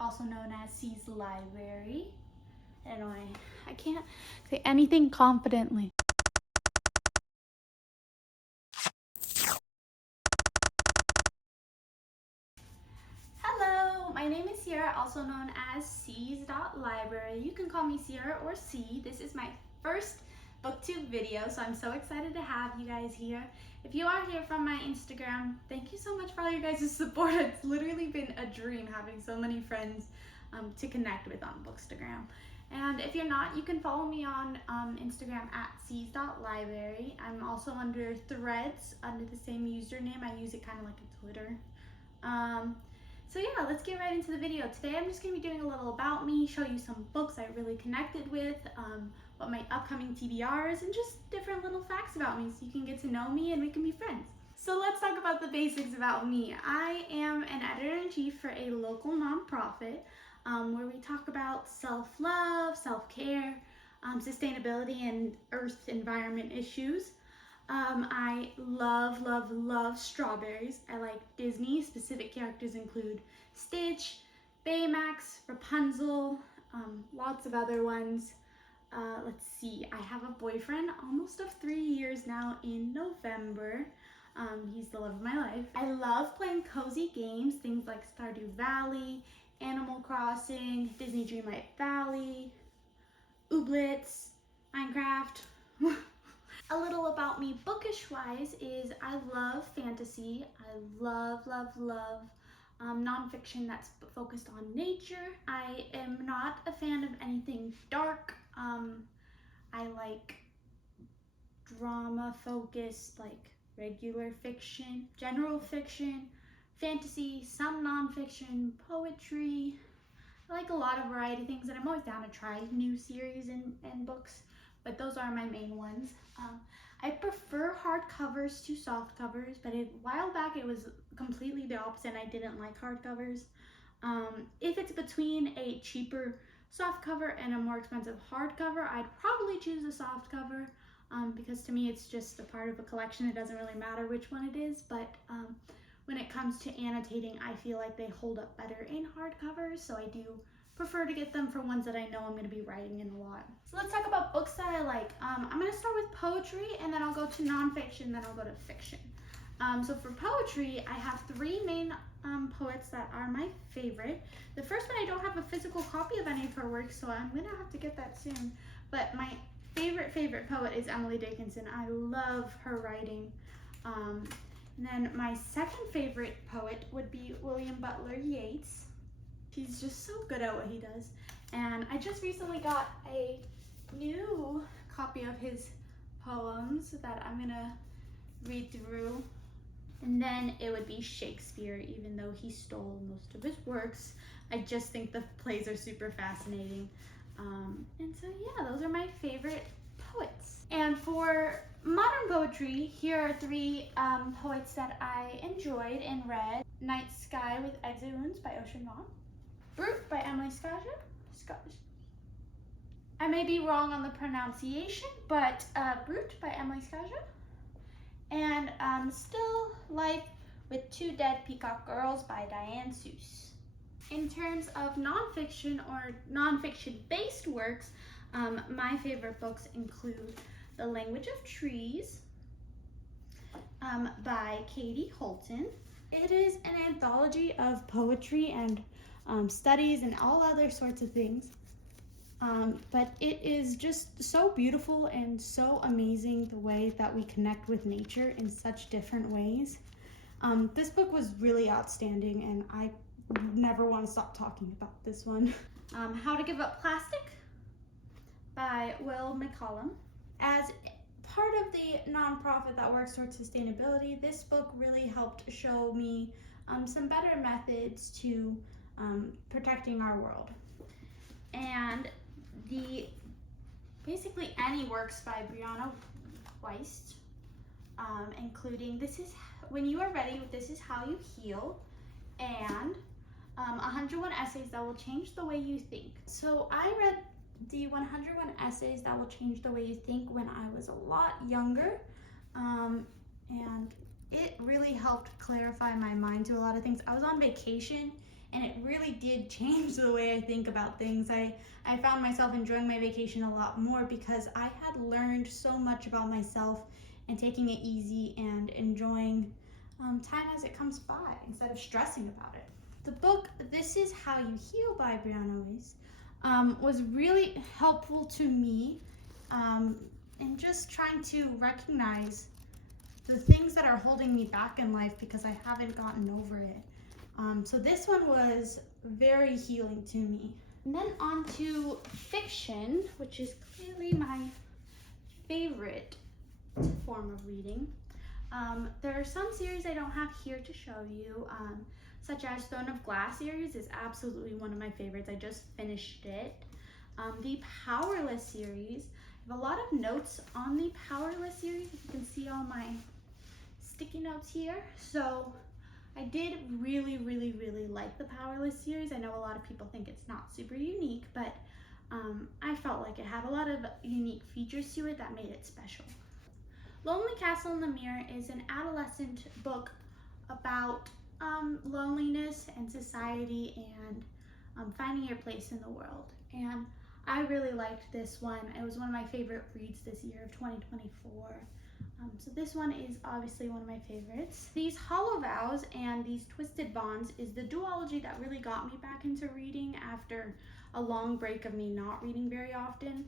also known as C's Library. Anyway, I can't say anything confidently. Hello, my name is Sierra, also known as C's Library. You can call me Sierra or C. This is my first BookTube video, so I'm so excited to have you guys here. If you are here from my Instagram, thank you so much for all your guys' support. It's literally been a dream having so many friends to connect with on Bookstagram. And if you're not, you can follow me on Instagram at C's.library. I'm also under Threads under the same username. I use it kind of like a Twitter. So yeah, let's get right into the video. Today I'm just going to be doing a little about me, show you some books I really connected with, what my upcoming TBRs, and just different little facts about me so you can get to know me and we can be friends. So let's talk about the basics about me. I am an editor-in-chief for a local nonprofit where we talk about self-love, self-care, sustainability, and earth environment issues. I love strawberries. I like Disney. Specific characters include Stitch, Baymax, Rapunzel, lots of other ones. Let's see, I have a boyfriend almost of 3 years now in November. He's the love of my life. I love playing cozy games, things like Stardew Valley, Animal Crossing, Disney Dreamlight Valley, Ooblets, Minecraft. A little about me bookish-wise is I love fantasy. I love nonfiction that's focused on nature. I am not a fan of anything dark. I like drama-focused, like regular fiction, general fiction, fantasy, some nonfiction, poetry. I like a lot of variety of things, and I'm always down to try new series and books, but those are my main ones. I prefer hardcovers to softcovers, but a while back it was completely the opposite and I didn't like hardcovers. If it's between a cheaper softcover and a more expensive hardcover, I'd probably choose a softcover because to me it's just a part of a collection. It doesn't really matter which one it is, but when it comes to annotating, I feel like they hold up better in hardcovers, so I do prefer to get them for ones that I know I'm going to be writing in a lot. So let's talk about books that I like. I'm going to start with poetry, and then I'll go to nonfiction, then I'll go to fiction. So for poetry, I have 3 main poets that are my favorite. The first one, I don't have a physical copy of any of her work, so I'm going to have to get that soon. But my favorite poet is Emily Dickinson. I love her writing. And then my second favorite poet would be William Butler Yeats. He's just so good at what he does. And I just recently got a new copy of his poems that I'm gonna read through. And then it would be Shakespeare, even though he stole most of his works. I just think the plays are super fascinating. And so yeah, those are my favorite poets. And for modern poetry, here are 3 poets that I enjoyed and read. Night Sky with Exit Wounds by Ocean Vuong. Brute by Emily Scaja. I may be wrong on the pronunciation, but Brute by Emily Scaja. And Still Life with 2 Dead Peacock Girls by Diane Seuss. In terms of nonfiction or nonfiction-based works, my favorite books include The Language of Trees by Katie Holton. It is an anthology of poetry and studies and all other sorts of things. But it is just so beautiful and so amazing the way that we connect with nature in such different ways. This book was really outstanding and I never want to stop talking about this one. How to Give Up Plastic by Will McCollum. As part of the nonprofit that works towards sustainability, this book really helped show me some better methods to protecting our world. And basically any works by Brianna Weist, including When You Are Ready, This Is How You Heal, and 101 Essays That Will Change the Way You Think. So I read the 101 Essays That Will Change the Way You Think when I was a lot younger, and it really helped clarify my mind to a lot of things. I was on vacation and it really did change the way I think about things. I found myself enjoying my vacation a lot more because I had learned so much about myself and taking it easy and enjoying time as it comes by instead of stressing about it. The book, This Is How You Heal by Brianna Weiss, was really helpful to me in just trying to recognize the things that are holding me back in life because I haven't gotten over it. So this one was very healing to me. And then on to fiction, which is clearly my favorite form of reading. There are some series I don't have here to show you, such as Throne of Glass series is absolutely one of my favorites. I just finished it. The Powerless series, I have a lot of notes on the Powerless series. You can see all my sticky notes here. So I did really like the Powerless series. I know a lot of people think it's not super unique, but I felt like it had a lot of unique features to it that made it special. Lonely Castle in the Mirror is an adolescent book about loneliness and society and finding your place in the world. And I really liked this one. It was one of my favorite reads this year of 2024. So this one is obviously one of my favorites. These Hollow Vows and These Twisted Bonds is the duology that really got me back into reading after a long break of me not reading very often.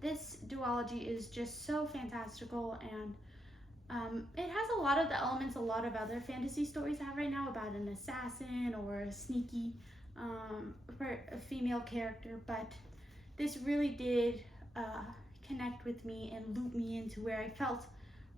This duology is just so fantastical, and it has a lot of the elements a lot of other fantasy stories have right now about an assassin or a sneaky a female character, but this really did connect with me and loop me into where I felt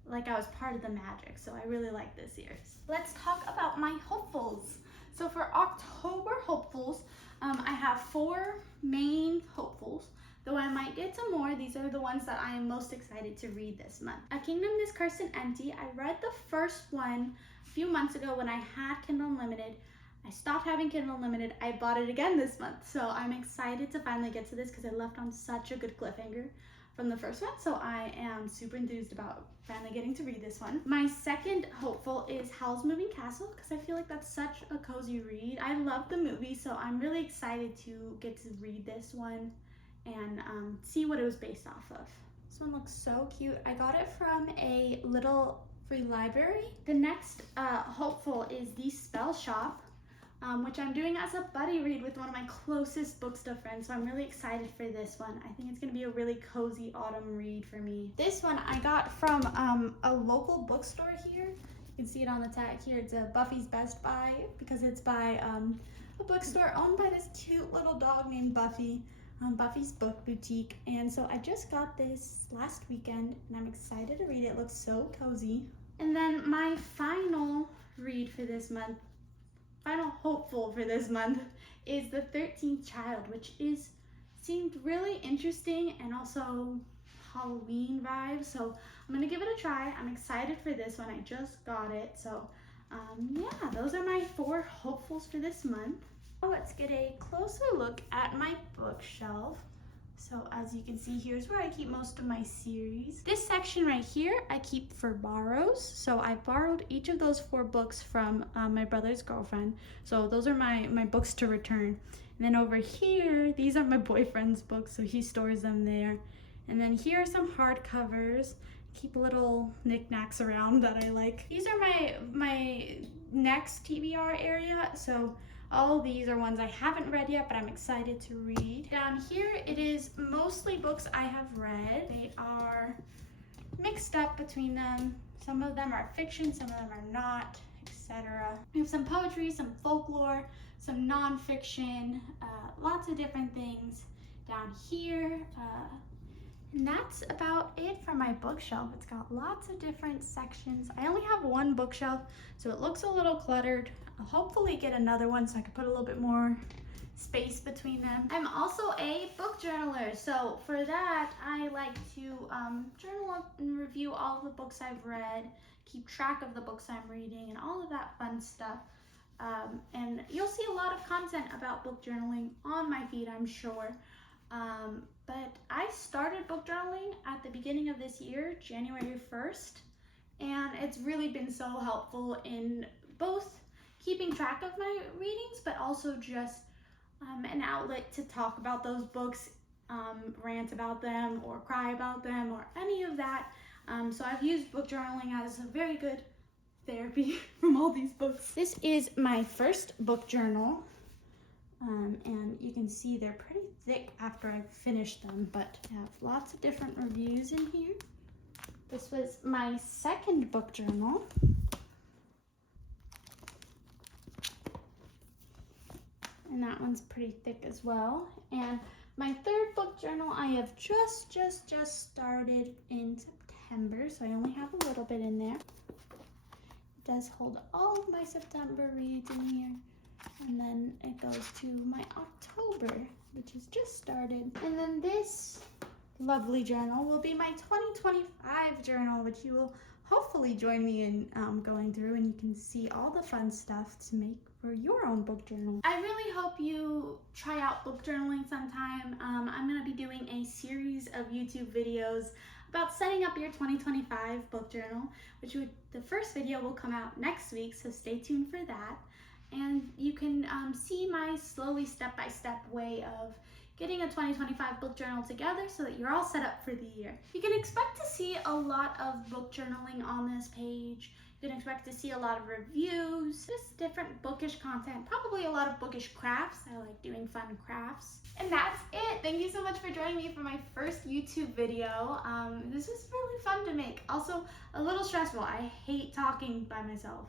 like I was part of the magic. So I really like this series. Let's talk about my hopefuls. So for October hopefuls, I have 4 main hopefuls. Though I might get some more, these are the ones that I am most excited to read this month. A Kingdom Is Cursed and Empty. I read the first one a few months ago when I had Kindle Unlimited. I stopped having Kindle Unlimited. I bought it again this month. So I'm excited to finally get to this because I left on such a good cliffhanger from the first one. So I am super enthused about finally getting to read this one. My second hopeful is Howl's Moving Castle because I feel like that's such a cozy read. I love the movie, so I'm really excited to get to read this one and see what it was based off of. This one looks so cute. I got it from a little free library. The next hopeful is The Spell Shop, which I'm doing as a buddy read with one of my closest BookTuber friends, so I'm really excited for this one. I think it's gonna be a really cozy autumn read for me. This one I got from a local bookstore here. You can see it on the tag here. It's a Buffy's Best Buy because it's by a bookstore owned by this cute little dog named Buffy. Buffy's Book Boutique, and so I just got this last weekend and I'm excited to read it. It looks so cozy. And then my final read for this month, final hopeful for this month, is The 13th Child, which seemed really interesting and also Halloween vibes, so I'm gonna give it a try. I'm excited for this one. I just got it, so yeah, those are my 4 hopefuls for this month. Let's get a closer look at my bookshelf. So as you can see, here's where I keep most of my series. This section right here, I keep for borrows. So I borrowed each of those 4 books from my brother's girlfriend. So those are my books to return. And then over here, these are my boyfriend's books, so he stores them there. And then here are some hardcovers. Keep little knickknacks around that I like. These are my next TBR area. So all of these are ones I haven't read yet, but I'm excited to read. Down here, it is mostly books I have read. They are mixed up between them. Some of them are fiction, some of them are not, etc. We have some poetry, some folklore, some nonfiction, lots of different things down here. And that's about it for my bookshelf. It's got lots of different sections. I only have 1 bookshelf, so it looks a little cluttered. I'll hopefully get another one so I can put a little bit more space between them. I'm also a book journaler, so for that I like to journal and review all of the books I've read, keep track of the books I'm reading, and all of that fun stuff. And you'll see a lot of content about book journaling on my feed, I'm sure. But I started book journaling at the beginning of this year, January 1st, and it's really been so helpful in both keeping track of my readings, but also just an outlet to talk about those books, rant about them, or cry about them, or any of that. So I've used book journaling as a very good therapy from all these books. This is my first book journal, and you can see they're pretty thick after I've finished them, but I have lots of different reviews in here. This was my second book journal. And that one's pretty thick as well. And my third book journal I have just started in September, so I only have a little bit in there. It does hold all of my September reads in here. And then it goes to my October, which is just started. And then this lovely journal will be my 2025 journal, which you will hopefully join me in going through, and you can see all the fun stuff to make for your own book journal. I really hope you try out book journaling sometime. I'm going to be doing a series of YouTube videos about setting up your 2025 book journal, the first video will come out next week, so stay tuned for that. And you can see my slowly step-by-step way of getting a 2025 book journal together so that you're all set up for the year. You can expect to see a lot of book journaling on this page. You can expect to see a lot of reviews, just different bookish content, probably a lot of bookish crafts. I like doing fun crafts. And that's it. Thank you so much for joining me for my first YouTube video. This was really fun to make. Also a little stressful. I hate talking by myself.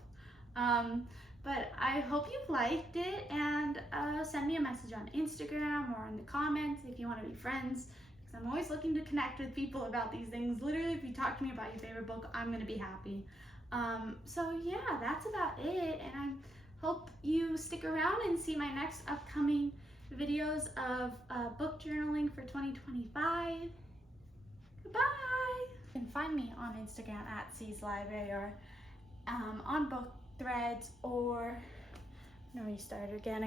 But I hope you liked it, and send me a message on Instagram or in the comments if you want to be friends, because I'm always looking to connect with people about these things. Literally, if you talk to me about your favorite book, I'm going to be happy. So yeah, that's about it, and I hope you stick around and see my next upcoming videos of book journaling for 2025. Goodbye! You can find me on Instagram at C's Library, or on book threads, or I'm gonna restart again.